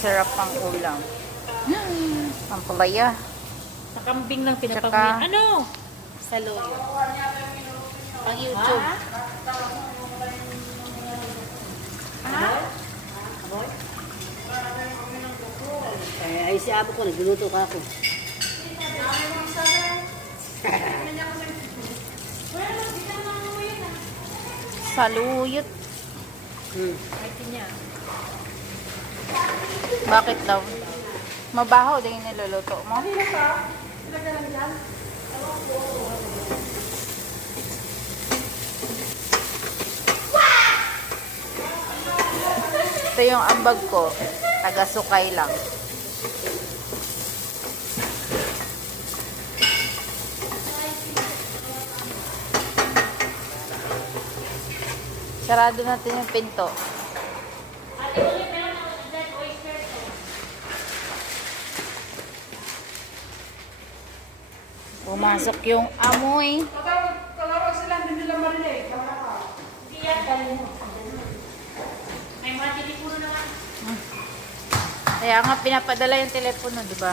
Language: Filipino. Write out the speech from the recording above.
Masarap ang ulam. Ang palaya. Sa kambing lang Tsaka- pinapamili. Ano? Sa loyo. Pang YouTube. Ay, si abo ko, nagluluto ka ako. Saluyot. Ate niya. Bakit daw? Mabaho din yung niluluto mo? Ito yung ambag ko. Taga-sukay lang. Sarado natin yung pinto. Pumasok yung amoy. Kalawag sila, hindi nila marinig. May mga tinipuno naman. Kaya nga pinapadala yung telepono, di ba?